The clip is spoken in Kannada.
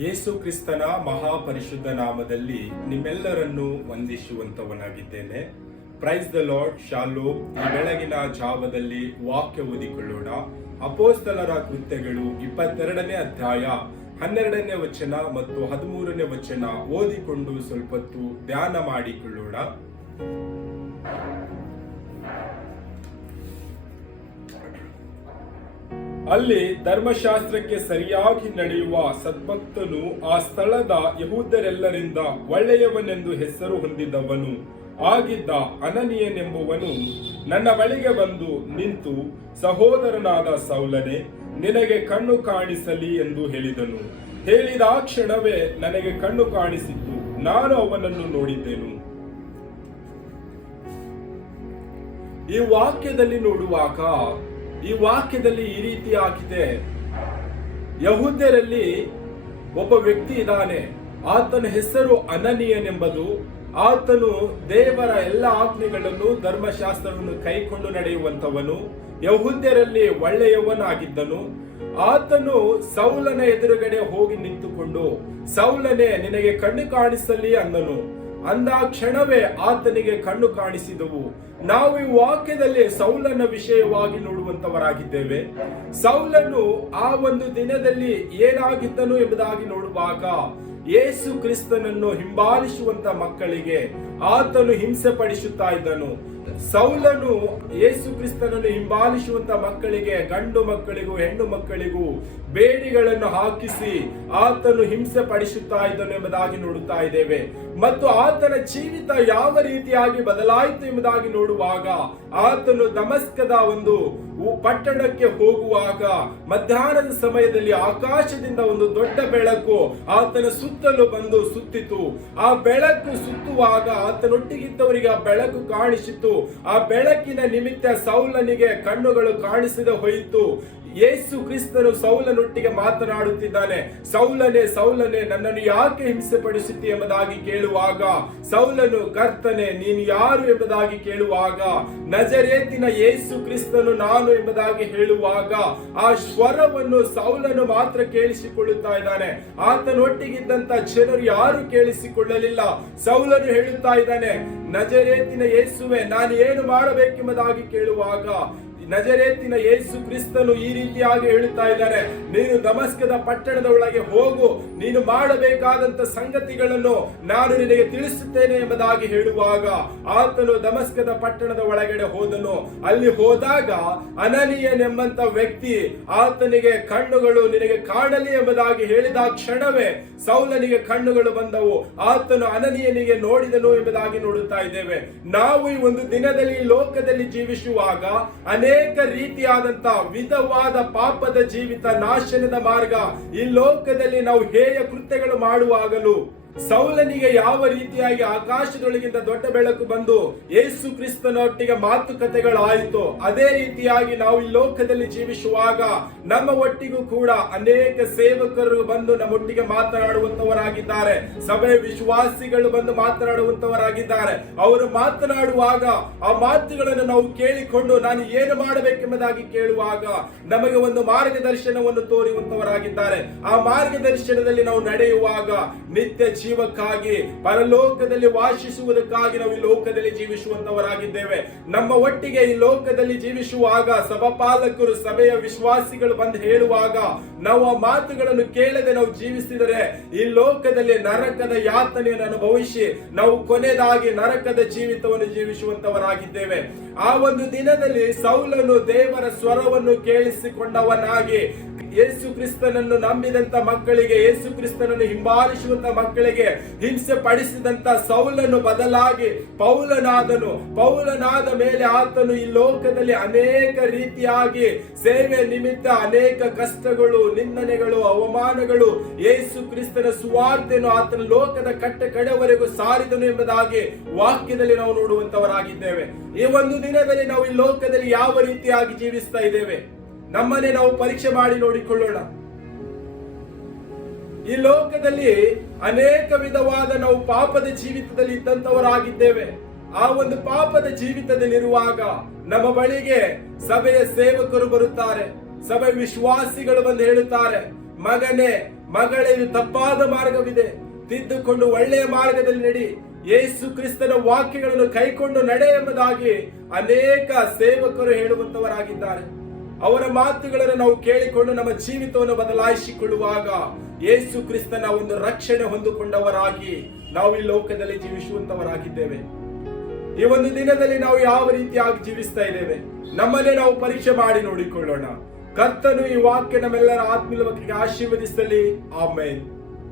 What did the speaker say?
ಯೇಸು ಕ್ರಿಸ್ತನ ಮಹಾಪರಿಶುದ್ಧ ನಾಮದಲ್ಲಿ ನಿಮ್ಮೆಲ್ಲರನ್ನು ವಂದಿಸುವಂತವನಾಗಿದ್ದೇನೆ ಪ್ರೈಸ್ ದ ಲಾರ್ಡ್ ಶಾಲೋ ಈ ಬೆಳಗಿನ ಜಾವದಲ್ಲಿ ವಾಕ್ಯ ಓದಿಕೊಳ್ಳೋಣ. ಅಪೋಸ್ತಲರ ಕೃತ್ಯಗಳು ಇಪ್ಪತ್ತೆರಡನೇ ಅಧ್ಯಾಯ ಹನ್ನೆರಡನೇ ವಚನ ಮತ್ತು ಹದಿಮೂರನೇ ವಚನ ಓದಿಕೊಂಡು ಸ್ವಲ್ಪತ್ತು ಧ್ಯಾನ ಮಾಡಿಕೊಳ್ಳೋಣ. ಅಲ್ಲಿ ಧರ್ಮಶಾಸ್ತ್ರಕ್ಕೆ ಸರಿಯಾಗಿ ನಡೆಯುವ ಸದ್ಭಕ್ತನು ಆ ಸ್ಥಳದ ಯಹೂದರೆಲ್ಲರಿಂದ ಒಳ್ಳೆಯವನೆಂದು ಹೆಸರು ಹೊಂದಿದವನು. ಆಗಿದ್ದ ಅನನಿಯನೆಂಬುವನು ನನ್ನ ಬಳಿಗೆ ಬಂದು ನಿಂತು, ಸಹೋದರನಾದ ಸೌಲನೆ, ನಿನಗೆ ಕಣ್ಣು ಕಾಣಿಸಲಿ ಎಂದು ಹೇಳಿದನು. ಹೇಳಿದ ಕ್ಷಣವೇ ನನಗೆ ಕಣ್ಣು ಕಾಣಿಸಿತು ನಾನು ಅವನನ್ನು ನೋಡಿದ್ದೆನು. ಈ ವಾಕ್ಯದಲ್ಲಿ ನೋಡುವಾಗ ಈ ವಾಕ್ಯದಲ್ಲಿ ಈ ರೀತಿ ಆಗಿದೆ ಯಹೂದ್ಯರಲ್ಲಿ ಒಬ್ಬ ವ್ಯಕ್ತಿ ಇದ್ದಾನೆ. ಆತನ ಹೆಸರು ಅನನೀಯನೆಂಬುದು, ಆತನು ದೇವರ ಎಲ್ಲ ಆಜ್ಞೆಗಳನ್ನು ಧರ್ಮಶಾಸ್ತ್ರವನ್ನು ಕೈಕೊಂಡು ನಡೆಯುವಂತವನು ಯಹೂದ್ಯರಲ್ಲಿ ಒಳ್ಳೆಯವನಾಗಿದ್ದನು. ಆತನು ಸೌಲನ ಎದುರುಗಡೆ ಹೋಗಿ ನಿಂತುಕೊಂಡು, ಸೌಲನೆ, ನಿನಗೆ ಕಣ್ಣು ಕಾಣಿಸಲಿ ಅಂದನು. ಅಂದ ಕ್ಷಣವೇ ಆತನಿಗೆ ಕಣ್ಣು ಕಾಣಿಸಿದವು. ನಾವು ಈ ವಾಕ್ಯದಲ್ಲಿ ಸೌಲನ ವಿಷಯವಾಗಿ ನೋಡುವಂತವರಾಗಿದ್ದೇವೆ. ಸೌಲನು ಆ ಒಂದು ದಿನದಲ್ಲಿ ಏನಾಗಿದ್ದನು ಎಂಬುದಾಗಿ ನೋಡುವಾಗ ಯೇಸು ಕ್ರಿಸ್ತನನ್ನು ಹಿಂಬಾಲಿಸುವಂತ ಮಕ್ಕಳಿಗೆ ಆತನು ಹಿಂಸೆ ಪಡಿಸುತ್ತಾ ಇದ್ದನು. ಸೌಲನು ಯೇಸು ಕ್ರಿಸ್ತನನ್ನು ಹಿಂಬಾಲಿಸುವಂತ ಮಕ್ಕಳಿಗೆ, ಗಂಡು ಮಕ್ಕಳಿಗೂ, ಹೆಣ್ಣು ಮಕ್ಕಳಿಗೂ ಬೇಡಿಗಳನ್ನು ಹಾಕಿಸಿ ಆತನು ಹಿಂಸೆ ಪಡಿಸುತ್ತಾ ಇದ್ದನು ಎಂಬುದಾಗಿ ನೋಡುತ್ತಾ ಇದ್ದೇವೆ. ಮತ್ತು ಆತನ ಜೀವಿತ ಯಾವ ರೀತಿಯಾಗಿ ಬದಲಾಯಿತು ಎಂಬುದಾಗಿ ನೋಡುವಾಗ ಆತನು ದಮಸ್ಕದ ಒಂದು ಪಟ್ಟಣಕ್ಕೆ ಹೋಗುವಾಗ ಮಧ್ಯಾಹ್ನದ ಸಮಯದಲ್ಲಿ ಆಕಾಶದಿಂದ ಒಂದು ದೊಡ್ಡ ಬೆಳಕು ಆತನ ಸುತ್ತಲೂ ಬಂದು ಸುತ್ತಿತು. ಆ ಬೆಳಕು ಸುತ್ತುವಾಗ ಆತನೊಟ್ಟಿಗಿದ್ದವರಿಗೆ ಆ ಬೆಳಕು ಕಾಣಿಸಿತು. ಆ ಬೆಳಕಿನ ನಿಮಿತ್ತ ಸೌಲನಿಗೆ ಕಣ್ಣುಗಳು ಕಾಣಿಸದೆ ಹೋಯಿತು. ಯೇಸು ಕ್ರಿಸ್ತನು ಸೌಲನೊಟ್ಟಿಗೆ ಮಾತನಾಡುತ್ತಿದ್ದಾನೆ. ಸೌಲನೆ ಸೌಲನೆ, ನನ್ನನ್ನು ಯಾಕೆ ಹಿಂಸೆ ಪಡಿಸುತ್ತಿ ಎಂಬುದಾಗಿ ಕೇಳುವಾಗ, ಸೌಲನು, ಕರ್ತನೆ, ನೀನು ಯಾರು ಎಂಬುದಾಗಿ ಕೇಳುವಾಗ, ನಜರೇತಿನ ಯೇಸು ಕ್ರಿಸ್ತನು ನಾನು ಎಂಬುದಾಗಿ ಹೇಳುವಾಗ, ಆ ಸ್ವರವನ್ನು ಸೌಲನು ಮಾತ್ರ ಕೇಳಿಸಿಕೊಳ್ಳುತ್ತಾ ಇದ್ದಾನೆ. ಆತನೊಟ್ಟಿಗಿದ್ದಂತ ಜನರು ಯಾರು ಕೇಳಿಸಿಕೊಳ್ಳಲಿಲ್ಲ. ಸೌಲನು ಹೇಳುತ್ತಾ ಇದ್ದಾನೆ, ನಜರೇತಿನ ಯೇಸುವೆ, ನಾನು ಏನು ಮಾಡಬೇಕೆಂಬುದಾಗಿ ಕೇಳುವಾಗ ನಜರೇತಿನ ಯೇಸು ಕ್ರಿಸ್ತನು ಈ ರೀತಿಯಾಗಿ ಹೇಳುತ್ತಾ ಇದ್ದಾರೆ, ನೀನು ದಮಸ್ಕದ ಪಟ್ಟಣದ ಒಳಗೆ ಹೋಗು, ನೀನು ಮಾಡಬೇಕಾದಂತ ಸಂಗತಿಗಳನ್ನು ನಾನು ನಿನಗೆ ತಿಳಿಸುತ್ತೇನೆ ಎಂಬುದಾಗಿ ಹೇಳುವಾಗ ಆತನು ದಮಸ್ಕದ ಪಟ್ಟಣದ ಒಳಗಡೆ ಹೋದನು. ಅಲ್ಲಿ ಹೋದಾಗ ಅನನೀಯನೆಂಬಂತ ವ್ಯಕ್ತಿ ಆತನಿಗೆ ಕಣ್ಣುಗಳು ನಿನಗೆ ಕಾಣಲಿ ಎಂಬುದಾಗಿ ಹೇಳಿದ ಕ್ಷಣವೇ ಸೌಲನಿಗೆ ಕಣ್ಣುಗಳು ಬಂದವು. ಆತನು ಅನನೀಯನಿಗೆ ನೋಡಿದನು ಎಂಬುದಾಗಿ ನೋಡುತ್ತಾ ಇದ್ದೇವೆ. ನಾವು ಈ ಒಂದು ದಿನದಲ್ಲಿ ಲೋಕದಲ್ಲಿ ಜೀವಿಸುವಾಗ ಅನೇಕ ರೀತಿಯಾದಂತ ವಿಧವಾದ ಪಾಪದ ಜೀವಿತ ನಾಶನದ ಮಾರ್ಗ ಈ ಲೋಕದಲ್ಲಿ ನಾವು ಹೇಯ ಕೃತ್ಯಗಳು ಮಾಡುವಾಗಲೂ ಸೌಲನಿಗೆ ಯಾವ ರೀತಿಯಾಗಿ ಆಕಾಶದೊಳಗಿಂದ ದೊಡ್ಡ ಬೆಳಕು ಬಂದು ಯೇಸು ಕ್ರಿಸ್ತನೊಟ್ಟಿಗೆ ಮಾತುಕತೆಗಳಾಯಿತು, ಅದೇ ರೀತಿಯಾಗಿ ನಾವು ಈ ಲೋಕದಲ್ಲಿ ಜೀವಿಸುವಾಗ ನಮ್ಮ ಒಟ್ಟಿಗೂ ಕೂಡ ಅನೇಕ ಸೇವಕರು ಬಂದು ನಮ್ಮೊಟ್ಟಿಗೆ ಮಾತನಾಡುವಂತವರಾಗಿದ್ದಾರೆ. ಸಭೆ ವಿಶ್ವಾಸಿಗಳು ಬಂದು ಮಾತನಾಡುವಂತವರಾಗಿದ್ದಾರೆ. ಅವರು ಮಾತನಾಡುವಾಗ ಆ ಮಾತುಗಳನ್ನು ನಾವು ಕೇಳಿಕೊಂಡು ನಾನು ಏನು ಮಾಡಬೇಕೆಂಬುದಾಗಿ ಕೇಳುವಾಗ ನಮಗೆ ಒಂದು ಮಾರ್ಗದರ್ಶನವನ್ನು ತೋರುವಂತವರಾಗಿದ್ದಾರೆ. ಆ ಮಾರ್ಗದರ್ಶನದಲ್ಲಿ ನಾವು ನಡೆಯುವಾಗ ನಿತ್ಯ ಜೀವಕ್ಕಾಗಿ, ಪರಲೋಕದಲ್ಲಿ ವಾಸಿಸುವುದಕ್ಕಾಗಿ ನಾವು ಈ ಲೋಕದಲ್ಲಿ ಜೀವಿಸುವಂತವರಾಗಿದ್ದೇವೆ. ನಮ್ಮ ಒಟ್ಟಿಗೆ ಈ ಲೋಕದಲ್ಲಿ ಜೀವಿಸುವಾಗ, ಸಭಪಾಲಕರು, ಸಭೆಯ ವಿಶ್ವಾಸಿಗಳು ಬಂದು ಹೇಳುವಾಗ, ನಾವು ಆ ಮಾತುಗಳನ್ನು ಕೇಳದೆ ನಾವು ಜೀವಿಸಿದರೆ, ಈ ಲೋಕದಲ್ಲಿ ನರಕದ ಯಾತನೆಯನ್ನು ಅನುಭವಿಸಿ, ನಾವು ಕೊನೆಯದಾಗಿ ನರಕದ ಜೀವಿತವನ್ನು ಜೀವಿಸುವಂತವರಾಗಿದ್ದೇವೆ. ಆ ಒಂದು ದಿನದಲ್ಲಿ ಸೌಲನು ದೇವರ ಸ್ವರವನ್ನು ಕೇಳಿಸಿಕೊಂಡವನಾಗಿ ಯೇಸು ಕ್ರಿಸ್ತನನ್ನು ನಂಬಿದಂತ ಮಕ್ಕಳಿಗೆ, ಯೇಸು ಕ್ರಿಸ್ತನನ್ನು ಹಿಂಬಾಲಿಸುವಂತ ಮಕ್ಕಳಿಗೆ ಹಿಂಸೆ ಪಡಿಸಿದಂತ ಸೌಲನ್ನು ಬದಲಾಗಿ ಪೌಲನಾದನು, ಪೌಲನಾದ ಮೇಲೆ ಆತನು ಈ ಲೋಕದಲ್ಲಿ ಅನೇಕ ರೀತಿಯಾಗಿ ಸೇವೆ ನಿಮಿತ್ತ ಅನೇಕ ಕಷ್ಟಗಳು, ನಿಂದನೆಗಳು, ಅವಮಾನಗಳು ಯೇಸು ಕ್ರಿಸ್ತನ ಸುವಾರ್ತೆಯನ್ನು ಆತನ ಲೋಕದ ಕಟ್ಟ ಕಡೆವರೆಗೂ ಸಾರಿದನು ಎಂಬುದಾಗಿ ವಾಕ್ಯದಲ್ಲಿ ನಾವು ನೋಡುವಂತವರಾಗಿದ್ದೇವೆ. ಈ ಒಂದು ದಿನದಲ್ಲಿ ನಾವು ಈ ಲೋಕದಲ್ಲಿ ಯಾವ ರೀತಿಯಾಗಿ ಜೀವಿಸ್ತಾ ಇದ್ದೇವೆ? ನಮ್ಮನ್ನೇ ನಾವು ಪರೀಕ್ಷೆ ಮಾಡಿ ನೋಡಿಕೊಳ್ಳೋಣ. ಈ ಲೋಕದಲ್ಲಿ ಅನೇಕ ವಿಧವಾದ ನಾವು ಪಾಪದ ಜೀವಿತದಲ್ಲಿ ಇದ್ದಂತವರಾಗಿದ್ದೇವೆ ಆ ಒಂದು ಪಾಪದ ಜೀವಿತದಲ್ಲಿರುವಾಗ ನಮ್ಮ ಬಳಿಗೆ ಸಭೆಯ ಸೇವಕರು ಬರುತ್ತಾರೆ. ಸಭೆ ವಿಶ್ವಾಸಿಗಳು ಬಂದು ಹೇಳುತ್ತಾರೆ, ಮಗನೇ, ಮಗಳೇ ತಪ್ಪಾದ ಮಾರ್ಗವಿದೆ. ತಿದ್ದುಕೊಂಡು ಒಳ್ಳೆಯ ಮಾರ್ಗದಲ್ಲಿ ನಡಿ. ಯೇಸು ಕ್ರಿಸ್ತನ ವಾಕ್ಯಗಳನ್ನು ಕೈಕೊಂಡು ನಡೆ ಎಂಬುದಾಗಿ ಅನೇಕ ಸೇವಕರು ಹೇಳುವಂತವರಾಗಿದ್ದಾರೆ ಅವರ ಮಾತುಗಳನ್ನು ನಾವು ಕೇಳಿಕೊಂಡು ನಮ್ಮ ಜೀವಿತವನ್ನು ಬದಲಾಯಿಸಿಕೊಳ್ಳುವಾಗ ಯೇಸು ಕ್ರಿಸ್ತನ ಒಂದು ರಕ್ಷಣೆ ಹೊಂದಿಕೊಂಡವರಾಗಿ ನಾವು ಈ ಲೋಕದಲ್ಲಿ ಜೀವಿಸುವಂತವರಾಗಿದ್ದೇವೆ. ಈ ಒಂದು ದಿನದಲ್ಲಿ ನಾವು ಯಾವ ರೀತಿಯಾಗಿ ಜೀವಿಸ್ತಾ ಇದ್ದೇವೆ? ನಮ್ಮನ್ನೇ ನಾವು ಪರೀಕ್ಷೆ ಮಾಡಿ ನೋಡಿಕೊಳ್ಳೋಣ. ಕರ್ತನು ಈ ವಾಕ್ಯ ನಮ್ಮೆಲ್ಲರ ಆತ್ಮೀಯ ಆಶೀರ್ವದಿಸಲಿ. ಆಮೇಲೆ